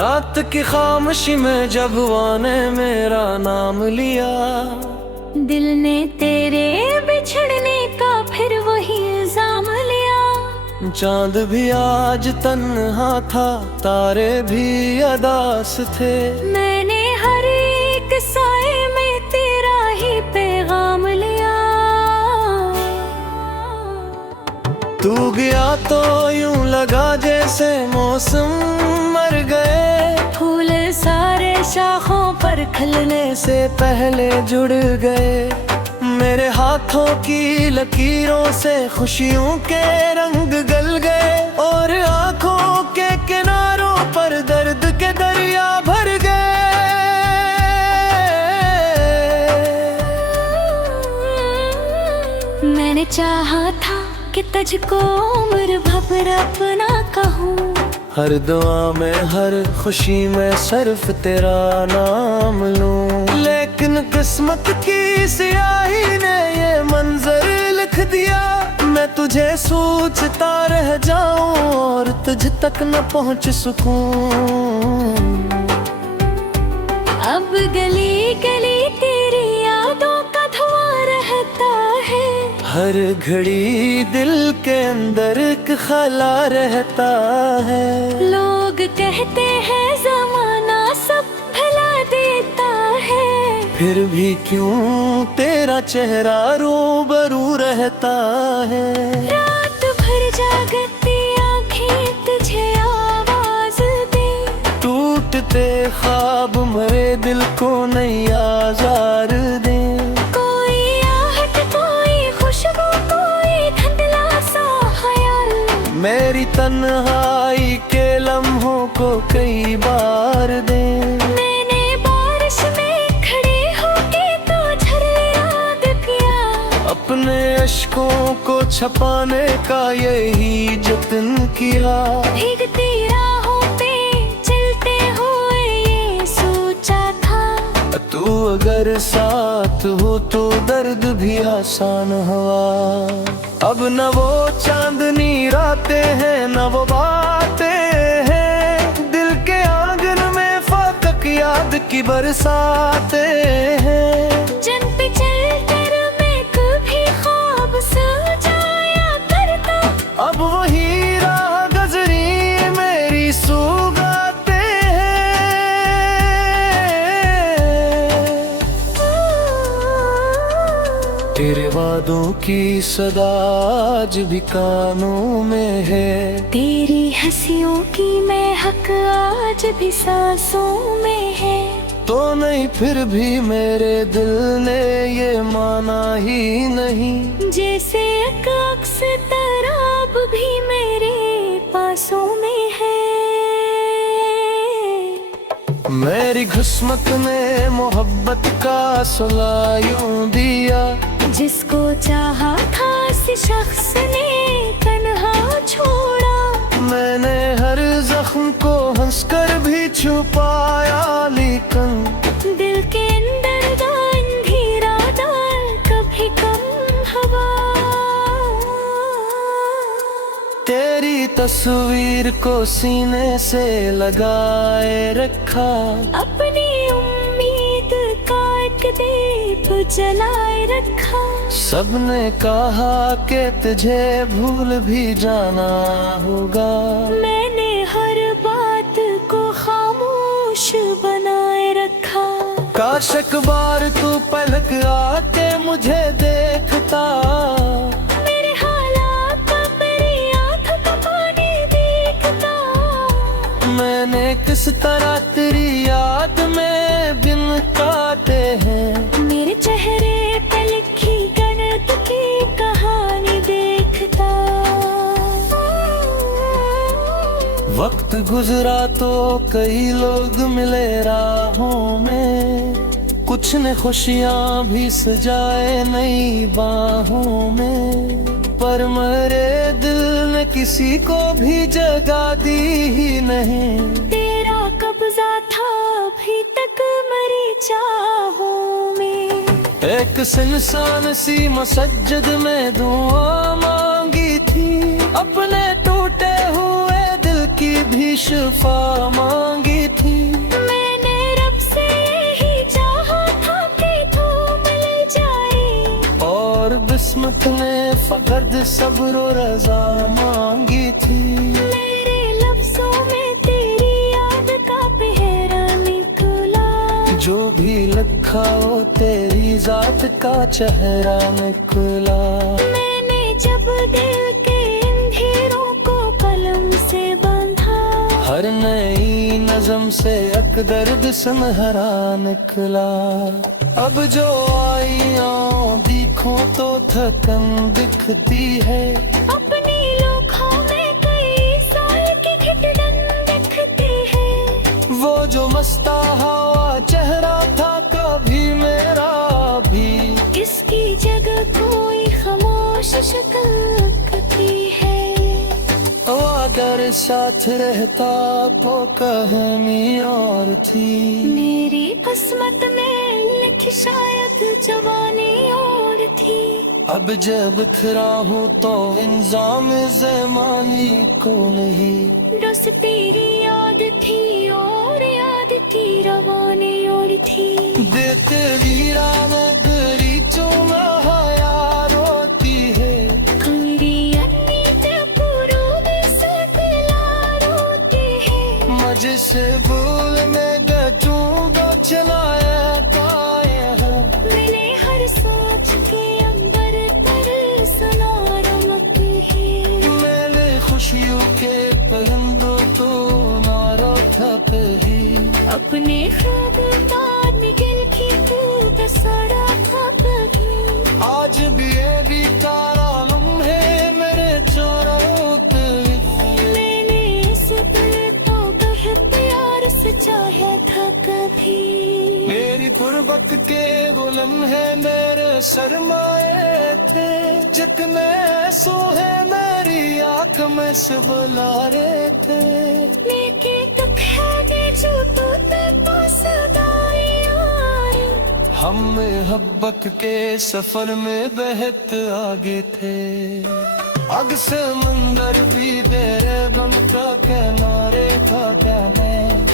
रात की खामोशी में जब ने मेरा नाम लिया, दिल ने तेरे बिछड़ने का फिर वही इल्जाम लिया। चांद भी आज तन्हा था, तारे भी अदास थे। मैंने हर एक साए में तेरा ही पैगाम लिया। तू गया तो यूं लगा जैसे मौसम मर गए, फूल सारे शाखों पर खिलने से पहले जुड़ गए। मेरे हाथों की लकीरों से खुशियों के रंग गल गए, और आंखों के किनारों पर दर्द के दरिया भर गए। मैंने चाहा था कि तुझको उम्र भर अपना कहूँ, हर दुआ में हर खुशी में सिर्फ तेरा नाम लूं। लेकिन किस्मत की स्याही ने ये मंजर लिख दिया, मैं तुझे सोचता रह जाऊं और तुझ तक न पहुंच सकूं। अब गली गली तेरी यादों का धुआं रहता है, हर घड़ी दिल के अंदर एक ख्याला रहता है। लोग कहते हैं ज़माना सब भुला देता है, फिर भी क्यों तेरा चेहरा रूबरू रहता है। रात भर जागती आँखें तुझे आवाज दे, टूटते ख्वाब मरे दिल को नई आज़ार दे। कोई आहट कोई खुशबू कोई धुंधला सा ख्याल, मेरी तन्हाई के लम्हों को कई बार दे। मैंने बारिश में खड़े होके तो झरने याद किया, अपने अश्कों को छपाने का यही जतन किया। भीगती राहों पे चलते हुए ये सोचा था, तू अगर साथ हो तो दर्द भी आसान हुआ। अब न वो चांदनी रातें हैं न वो बातें हैं, दिल के आंगन में फातक याद की बरसातें हैं। जन पे चलकर मैं कभी ख्वाब सजाया करता, अब वही राह गुजरी मेरी सुगाते हैं। तेरे वादों की सदा आज भी कानों में है, तेरी हंसियों की महक आज भी सांसों में है। तो नहीं फिर भी मेरे दिल ने ये माना ही नहीं, जैसे अक्स तराब भी मेरे पासों में है। मेरी किस्मत ने मोहब्बत का सिला यूं दिया, जिसको चाहा था इस शख्स ने तन्हा छोड़ा। मैंने हर जख्म को हंसकर भी छुपाया, लेकिन दिल के अंदर अंधेरा डाल कभी कम हवा। तेरी तस्वीर को सीने से लगाए रखा, अपनी उम्मीद का एक दीप जलाए रखा। सबने कहा कि तुझे भूल भी जाना होगा, मैंने हर बात को खामोश बनाए रखा। काश एक बार तू पलक आके मुझे देखता, मेरे हालात का मेरी आँख का पानी देखता। मैंने किस तरह तेरी याद में बिन काटे हैं, मेरे चेहरे पे लिखी गणित की कहानी देखता। वक्त गुजरा तो कई लोग मिले राहों में, कुछ ने खुशियां भी सजाए नई बाहों में, पर मेरे दिल ने किसी को भी जगह दी ही नहीं। तेरा कब्जा था अभी तक मरी चाहों में, एक सुनसान सी मसजिद में दुआ मांगी थी, अपने टूटे हुए दिल की भी शिफा मांगी थी। मैंने रब से यही चाहा था कि तू मिल जाए, और बिस्मत ने फकद सब्र और रजा मांगी थी। मेरे लफ्जों में तेरी याद का पहरा निकला, जो भी लिखा हो तेरी जात का चेहरा निकला। मैंने जब दिल के अंधेरों को कलम से बांधा, हर नई नज़म से एक दर्द सुनहरा निकला। अब जो आईयां दिखूं तो थकन दिखती है, अपनी लोखों में कई साल की घिटन दिखती है। वो जो मस्ता हवा चेहरा था कभी मेरा भी, इसकी जगह कोई खामोश शक्ल दिखती है। वो अगर साथ रहता तो कहानी और थी। मेरी किस्मत में लिखी शायद जवानी और थी। अब जब बिखरा हूँ तो इंजाम ज़मानी को नहीं, बस तेरी याद थी और याद की रवानी और थी। दे तेरी नगरी चुना हया रोती है, कंगी अन्नी ते पुरूब से दिला रोती है। मजे से भूल में गचूंगा चलाया काए है। मैंने हर सोच के अंदर पर सुना रमती है। मेरे खुशियों के परिंदों तो नारा थप ही, अपने ख्वाब तार निकल की तू दसड़ा खप ही। आज भी ये भी तारा लम्हे मेरे चोरों पे। मैंने इस दिल तो बहुत प्यार से चाहा था कभी। मेरी गुर्बत के वो लम्हे मेरे सरमाए थे, जितने आंसू है मेरी आंख में से बुला रहे थे। लेके दुख है दे जो तू ते पास दाई यार। हम मोहब्बत के सफर में बहत आगे थे, अग समंदर भी मेरे गम का किनारे था क्या मैं।